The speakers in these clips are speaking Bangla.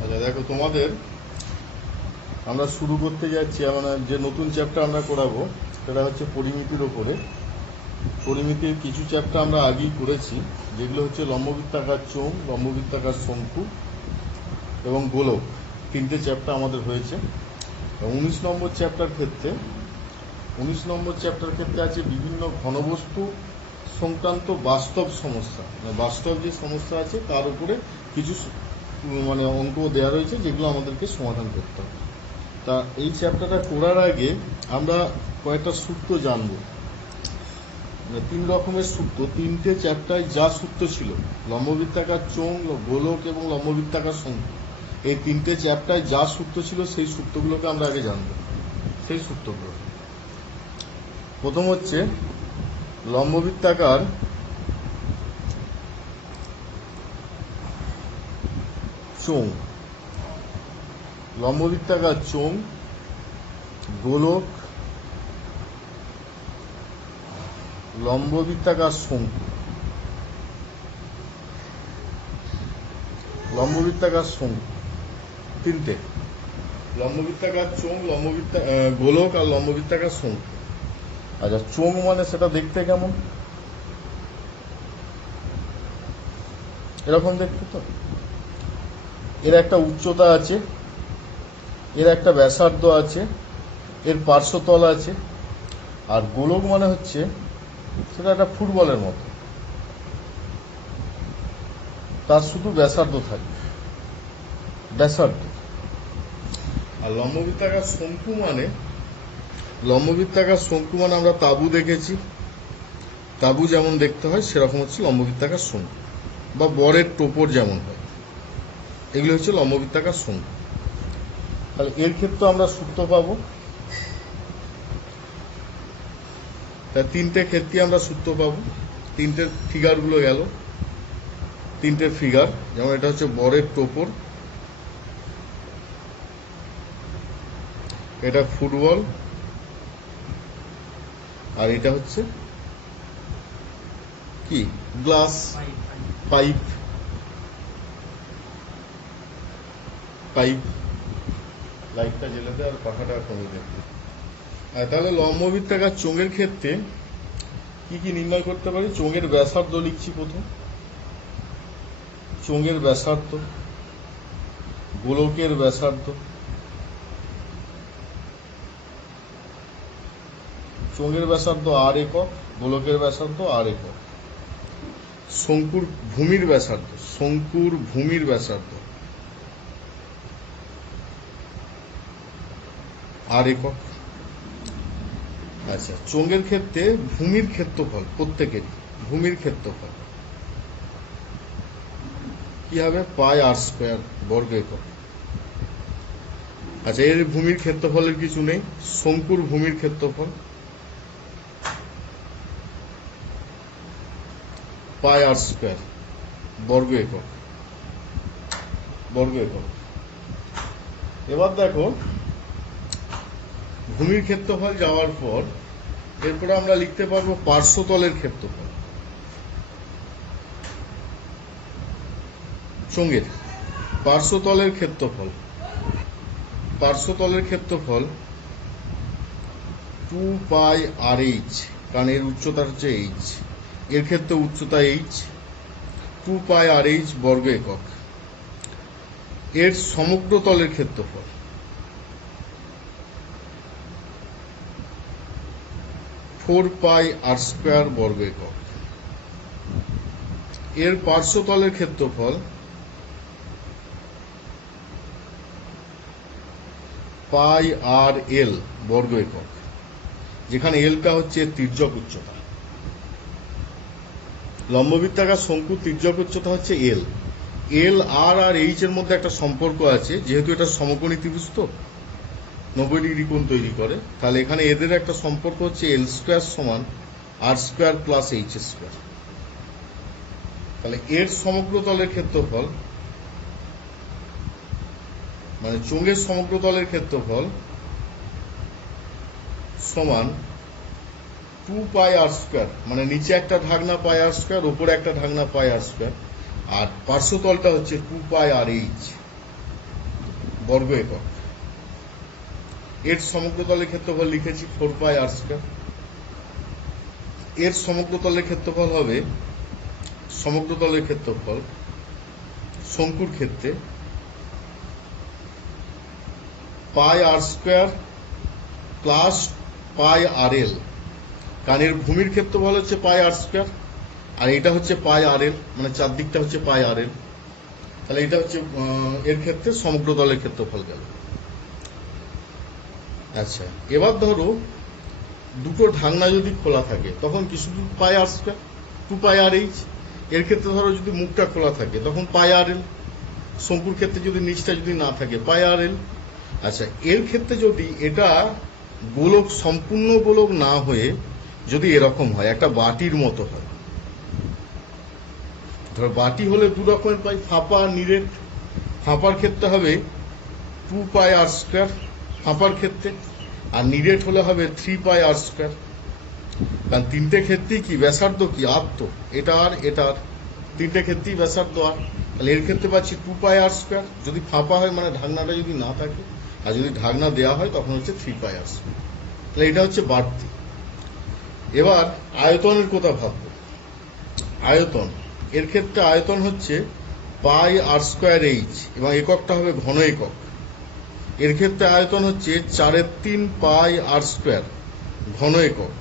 আচ্ছা দেখো, তোমাদের আমরা শুরু করতে যাচ্ছি, মানে যে নতুন চ্যাপ্টার আমরা করাবো সেটা হচ্ছে পরিমিতির ওপরে। পরিমিতির কিছু চ্যাপ্টার আমরা আগেই করেছি, যেগুলো হচ্ছে লম্ববৃত্তাকার চোঙ, লম্ববৃত্তাকার শঙ্কু এবং গোলক। তিনটে চ্যাপ্টার আমাদের হয়েছে। 19 নম্বর চ্যাপ্টার ক্ষেত্রে আছে বিভিন্ন ঘনবস্তু সংক্রান্ত বাস্তব সমস্যা, মানে বাস্তব যে সমস্যা আছে তার উপরে কিছু মানে অঙ্ক দেওয়া রয়েছে, যেগুলো আমাদেরকে সমাধান করতে হবে। তা এই চ্যাপ্টারটা করার আগে আমরা কয়েকটা সূত্র জানবো। তিন রকমের সূত্র, তিনটে চ্যাপ্টারে যা সূত্র ছিল, লম্ববৃত্তাকার চোঙ, গোলক এবং লম্ববৃত্তাকার শঙ্কু, এই তিনটে চ্যাপ্টারে যা সূত্র ছিল সেই সূত্রগুলোকে আমরা আগে জানবো। সেই সূত্রগুলো প্রথম হচ্ছে লম্ববৃত্তাকার চোঙ, লম্ববৃত্তাকার চোঙ, গোলক, লম্ববৃত্তাকার শঙ্কু। লম্ববৃত্তাকার শঙ্কু তিনটে, লম্ববৃত্তাকার চোঙ, গোলক আর লম্ববৃত্তাকার শঙ্কু। আচ্ছা, চোঙ মানে সেটা দেখতে কেমন? এরকম দেখতে তো। এর একটা উচ্চতা আছে, এর একটা ব্যাসার্ধ আছে, এর পার্শ্বতল আছে। আর গোলক মানে হচ্ছে সেটা একটা ফুটবলের মতো, তার শুধু ব্যাসার্ধ থাকবে, ব্যাসার্ধ। আর লম্ববৃত্তাকার শঙ্কু মানে আমরা তাঁবু দেখেছি, তাঁবু যেমন দেখতে হয় সেরকম হচ্ছে লম্ববৃত্তাকার শঙ্কু, বা বরের টোপর যেমন হয়, এগুলো হচ্ছে লম্ববৃত্তাকার শঙ্কু। তাহলে এর ক্ষেত্রে আমরা সূত্র পাবো। তাই তিনটে ক্ষেত্রে আমরা সূত্র পাবো। তিনটের ফিগারগুলো গেল, তিনটে ফিগার, যেমন এটা হচ্ছে বরের টোপর, এটা ফুটবল, আর এটা হচ্ছে কি, গ্লাস পাইপ। লাইটটা জ্বেলে দেয় আর পাখাটা কমে দেখতে। তাহলে লম্ববৃত্তাকার চোঙের ক্ষেত্রে কি কি নির্ণয় করতে পারি? চোঙের ব্যাসার্ধ লিখছি প্রথম, চোঙের ব্যাসার্ধ, গোলকের ব্যাসার্ধ, চোঙের ব্যাসার্ধ আর একক, গোলকের ব্যাসার্ধ আর একক। শঙ্কুর ভূমির ব্যাসার্ধ আর একক। আচ্ছা, চোঙের ক্ষেত্রে ভূমির ক্ষেত্রফল, প্রত্যেকেরই ভূমির ক্ষেত্রফল কি হবে? পাই আর স্কোয়ার বর্গ একক। আচ্ছা, এর ভূমির ক্ষেত্রফলের কিছু নেই। শঙ্কুর ভূমির ক্ষেত্রফল পাই আর স্কোয়ার বর্গ একক। এবার দেখো, ভূমির ক্ষেত্রফল যাওয়ার পর এরপরে আমরা লিখতে পারবো পার্শ্বতলের ক্ষেত্রফল। চোঙের পার্শ্বতলের ক্ষেত্রফল 2 পাই আর এইচ, কারণ এর উচ্চতা হচ্ছে এইচ, এর ক্ষেত্রে উচ্চতা এইচ, 2 পাই আর এইচ বর্গ একক। এর সমগ্র তলের ক্ষেত্রফল 4 পাই আর স্কোয়ার বর্গ একক। এর পার্শ্বতলের ক্ষেত্রফল পাই আর এল বর্গ একক, যেখানে এলটা হচ্ছে তির্যক উচ্চতা। লম্ববৃত্তাকার শঙ্কুর তির্যক উচ্চতা হচ্ছে এল আর এইচ এর মধ্যে একটা সম্পর্ক আছে, যেহেতু এটা সমকোণী ত্রিভুজ তো 90 ডিগ্রি কোণ তৈরি করে, তাহলে এখানে এদের একটা সম্পর্ক হচ্ছে এল স্কোয়ার সমান আর স্কোয়ার প্লাস এইচ স্কোয়ার। তাহলে এর সমগ্র তলের ক্ষেত্রফল, মানে চোঙের সমগ্র তলের ক্ষেত্রফল সমান 2 পাই আর স্কোয়ার, মানে নিচে একটা ঢাকনা পাই আর স্কোয়ার, উপরে একটা ঢাকনা পাই আর স্কোয়ার, আর পার্শ্বতলটা হচ্ছে 2 পাই আর এইচ। বর্গ একক। এর সমগ্র তলের ক্ষেত্রফল লিখেছি 4 পাই আর স্কয়ার। এর সমগ্র তলের ক্ষেত্রফল হবে, সমগ্র তলের ক্ষেত্রফল শঙ্কুর ক্ষেত্রে পাই আর স্কয়ার প্লাস পাই আর এল, কারণ এর ভূমির ক্ষেত্রফল হচ্ছে পাই আর স্কয়ার, আর এটা হচ্ছে পাই আর এল, মানে চারদিকটা হচ্ছে পাই আর এল। তাহলে এটা হচ্ছে এর ক্ষেত্রে সমগ্র তলের ক্ষেত্রফল গেল। আচ্ছা, এবার ধরো দুটো ঢাকনা যদি খোলা থাকে তখন কি শুধু পাই আর স্কয়ার, 2 পাই আর এইচ। এর ক্ষেত্রে ধরো যদি মুখটা খোলা থাকে তখন পাই আর এল। শঙ্কুর ক্ষেত্রে যদি নিচটা যদি না থাকে পাই আর এল। আচ্ছা, এর ক্ষেত্রে যদি এটা গোলক, সম্পূর্ণ গোলক না হয়ে যদি এরকম হয়, একটা বাটির মতো হয়, ধরো বাটি হলে দু রকমের পাই, ফাঁপা আর নিরেট। ফাঁপার ক্ষেত্রে হবে 2 পাই আর স্কয়ার ফাঁপার ক্ষেত্রে, আর নিরেট হলে হবে 3 পাই আর স্কয়ার। কারণ তিনটে ক্ষেত্রেই কি ব্যাসার্ধ কি আর, তো এটা আর এটা আর, তিনটে ক্ষেত্রেই ব্যাসার্ধ আর। তাহলে এর ক্ষেত্রে পাচ্ছি 2 পাই আর স্কয়ার যদি ফাঁপা হয়, মানে ঢাকনাটা যদি না থাকে, আর যদি ঢাকনা দেওয়া হয় তখন হচ্ছে 3 পাই আর স্কয়ার। তাহলে এটা হচ্ছে বাড়তি। এবার আয়তনের কথা ভাববো। আয়তন, এর ক্ষেত্রে আয়তন হচ্ছে পাই আর স্কয়ার এইচ, এবং এককটা হবে ঘন একক। এর ক্ষেত্রে আয়তন হচ্ছে 4/3 পাই আর স্কয়ার ঘন একক।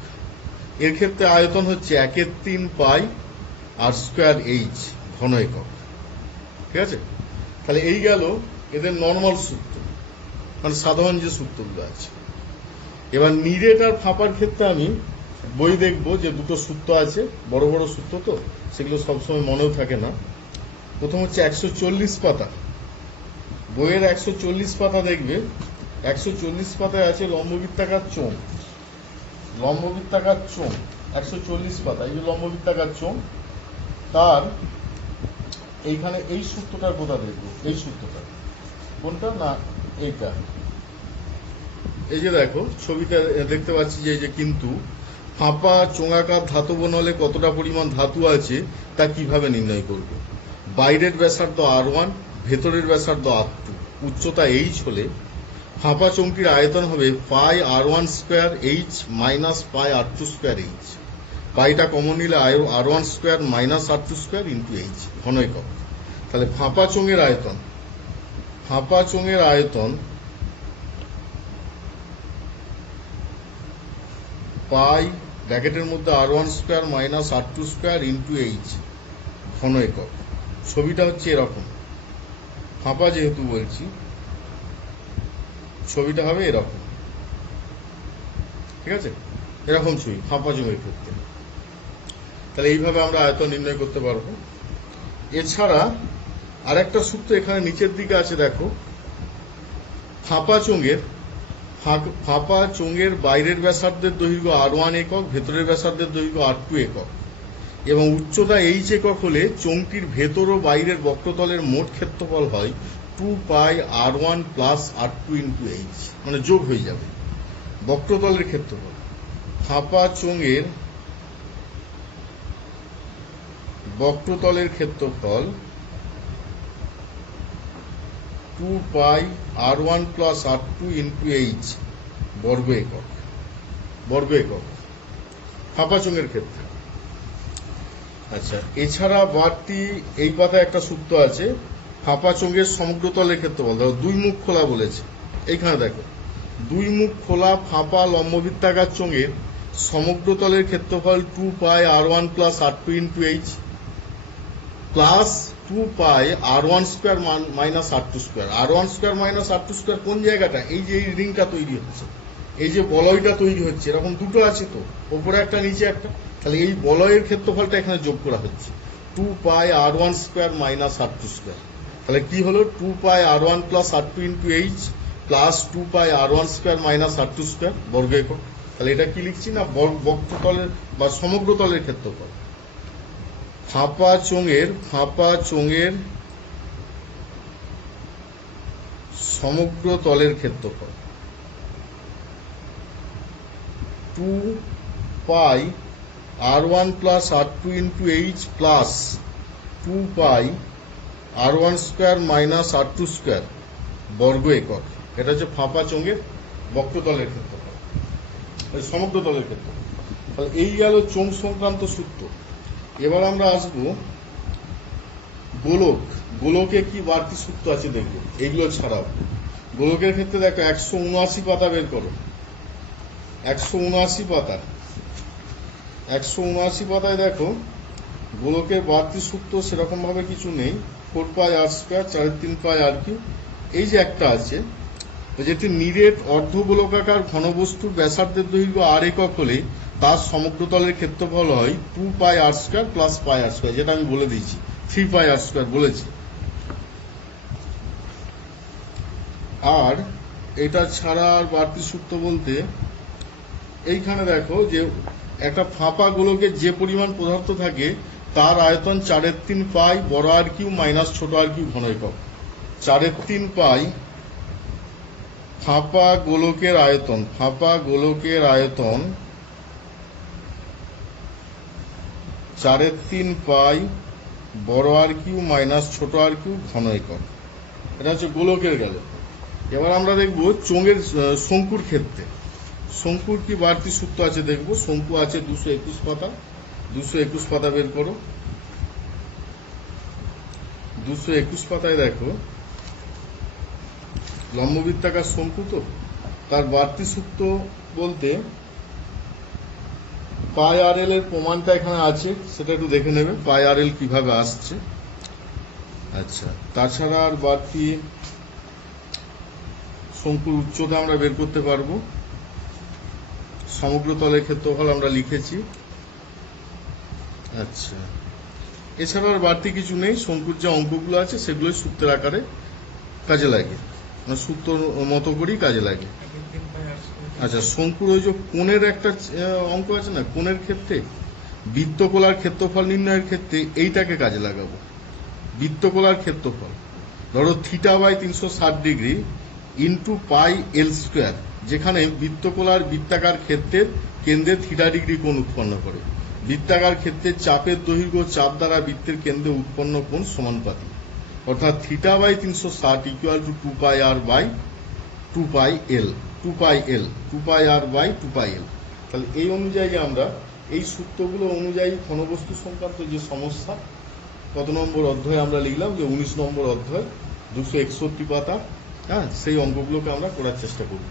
এর ক্ষেত্রে আয়তন হচ্ছে 1/3 পাই আর স্কয়ার এইচ ঘন একক। ঠিক আছে, তাহলে এই গেল এদের নর্মাল সূত্র, মানে সাধারণ যে সূত্রগুলো আছে। এবার নিরেট আর ফাঁপার ক্ষেত্রে আমি বই দেখবো যে দুটো সূত্র আছে, বড় বড় সূত্র, তো সেগুলো সবসময় মনেও থাকে না। প্রথম হচ্ছে 140 পাতা, বইয়ের 140 পাতা দেখবে, 140 পাতায় আছে লম্ববৃত্তাকার চোঙ। লম্ববৃত্তাকার চোঙ 140 পাতা, এই যে লম্ববৃত্তাকার চোঙ, তার এইখানে এই সূত্রটার কথা দেখবো। এই সূত্রটা কোনটা, না এইটা। এই যে দেখো ছবিটা দেখতে পাচ্ছি যে এই যে, কিন্তু ফাঁপা চোঙাকার ধাতব নলে কতটা পরিমাণ ধাতু আছে তা কিভাবে নির্ণয় করব। বাইরের ব্যাসার্ধ R1, ভেতরের ব্যাসার্ধ R2, উচ্চতা এইচ হলে ফাঁপা চোঙটির আয়তন হবে pi R1 square H minus pi R2 square H. পাইটা কমন নিলে R1 square minus R2 square into H ঘন একক। তাহলে ফাঁপা চোঙের আয়তন, ফাঁপা চোঙের আয়তন পাই ব্র্যাকেটের মধ্যে R1 square minus R2 square into H ঘন একক। ছবিটা হচ্ছে এরকম, ফাঁপা যেহেতু বলছি, ছবিটা হবে এরকম। ঠিক আছে, এরকম ছবি ফাঁপা চোঙের ক্ষেত্রে। তাহলে এইভাবে আমরা আয়তন নির্ণয় করতে পারবো। এছাড়া আরেকটা সূত্র এখানে নিচের দিকে আছে, দেখো। ফাঁপা চোঙের বাইরের ব্যাসার্ধের দৈর্ঘ্য R1 একক, ভেতরের ব্যাসার্ধের দৈর্ঘ্য R2 একক, এবং উচ্চতা এইচ একক হলে চোঙটির ভেতর ও বাইরের বক্রতলের মোট ক্ষেত্রফল হয় 2 পাই R1 plus R2 into H, মানে যোগ হয়ে যাবে। বক্রতলের ক্ষেত্রফল, ফাঁপা চোঙের বক্রতলের ক্ষেত্রফল 2 পাই R1 plus R2 into H বর্গ একক। বর্গ একক ফাঁপা চোঙের ক্ষেত্রে। আচ্ছা, এছাড়া বাড়তি এই পাতায় একটা সূত্র আছে, ফাঁপা চোঙের সমগ্র তলের ক্ষেত্রফল। ধরো দুই মুখ খোলা বলেছে, এইখানে দেখো দুই মুখ খোলা ফাঁপা লম্ববৃত্তাকার চোঙের সমগ্র তলের ক্ষেত্রফল 2 পাই R1 plus R2 into H plus 2 পাই R1 square minus R2 square. R1 square minus R2 square কোন জায়গাটা, এই যে এই রিংটা তৈরি হচ্ছে, এই যে বলয়টা তৈরি হচ্ছে, এরকম দুটো আছে তো, ওপরে একটা নিচে একটা। তাহলে এই বলয়ের ক্ষেত্রফলটা এখানে যোগ করা হচ্ছে, 2 পাই R1 square minus R2 square. তাহলে কি হলো, 2 পাই R1 plus R2 into H plus 2 পাই R1 square minus R2 square বর্গ একক। তাহলে এটা কি লিখছি না, বক্রতলের বা সমগ্র তলের ক্ষেত্রফল। ফাঁপা চোঙের সমগ্র তলের ক্ষেত্রফল 2 পাই R1 plus R2 into H plus 2 পাই R1 square minus R2 square বর্গ একক। এটা হচ্ছে ফাঁপা চোঙের বক্রতলের ক্ষেত্রফল, সমগ্রতলের ক্ষেত্রফল। তাহলে এই গেল চোঙ সংক্রান্ত সূত্র। এবার আমরা আসব গোলক। গোলকে কি বাড়তি সূত্র আছে দেখবো। এগুলো ছাড়াও গোলকের ক্ষেত্রে দেখো 179 পাতা বের করো। 179 পাতা, 179 পাতায় দেখো গোলকের বাড়তি সূত্র সেরকম ভাবে কিছু নেই। 4 পাই আর স্কোয়ার, 3 পাই আর কিউ। এই যে একটা আছে, যেটি নিরেট অর্ধ গোলকাকার ঘনবস্তুর ব্যাসার্ধের দৈর্ঘ্য আর একক হলে তার সমগ্রতলের ক্ষেত্রফল হয় 2 পাই আর স্কোয়ার প্লাস পাই আর স্কোয়ার, যেটা আমি বলে দিয়েছি 3 পাই আর স্কোয়ার বলেছি। আর এটা ছাড়া আর বাড়তি সূত্র বলতে এইখানে দেখো যে একটা ফাঁপা গোলকে যে পরিমাণ পদার্থ থাকে তার আয়তন 4/3 পাই বড় আর কিউ মাইনাস ছোট আর কিউ ঘন একক। 4/3 পাই ফাঁপা গোলকের আয়তন, ফাঁপা গোলকের আয়তন 4/3 পাই বড় আর কিউ মাইনাস ছোট আর কিউ ঘন একক। এটা হচ্ছে গোলকের গেল। এবার আমরা দেখব চোঙের শঙ্কুর ক্ষেত্রে। শঙ্কুর কি বাড়তি সূত্র আছে দেখবো। শঙ্কু আছে 221 পাতা, 221 পাতা বের করো। 221 পাতায় দেখো লম্ববৃত্তাকার শঙ্কু, তো তার বাড়তি সূত্র বলতে পাই আর এল এর প্রমাণটা এখানে আছে, সেটা একটু দেখে নেবে পাই আর এল কিভাবে আসছে। আচ্ছা, তাছাড়া আর বাড়তি শঙ্কুর উচ্চতা আমরা বের করতে পারবো। সমগ্র তলের ক্ষেত্রফল আমরা লিখেছি। আচ্ছা, এছাড়া আর বাড়তি কিছু নেই। শঙ্কুর যে অঙ্কগুলো আছে সেগুলোই সূত্রের আকারে কাজে লাগে, সূত্র মতো করেই কাজে লাগে। আচ্ছা, শঙ্কুর ওই যে কোণের একটা অঙ্ক আছে না, কোণের ক্ষেত্রে বৃত্তকলার ক্ষেত্রফল নির্ণয়ের ক্ষেত্রে এইটাকে কাজে লাগাবো। বৃত্তকলার ক্ষেত্রফল ধরো θ/360 ইন্টু পাই এল স্কোয়ার, যেখানে বৃত্তকলার বৃত্তাকার ক্ষেত্রের কেন্দ্রে θ° কোণ উৎপন্ন করে। বৃত্তাকার ক্ষেত্রের চাপের দৈর্ঘ্য চাপ দ্বারা বৃত্তের কেন্দ্রে উৎপন্ন কোণ সমানুপাতিক, অর্থাৎ θ/360 equal to 2 pi R by 2 pi L, 2 pi L, 2 pi R by 2 pi L. তাহলে এই অনুযায়ী আমরা এই সূত্রগুলো অনুযায়ী ঘনবস্তু সংক্রান্ত যে সমস্যা কত নম্বর অধ্যায়ে আমরা লিখলাম, যে 19 নম্বর অধ্যায় 261 পাতা, হ্যাঁ, সেই অঙ্কগুলোকে আমরা করার চেষ্টা করব।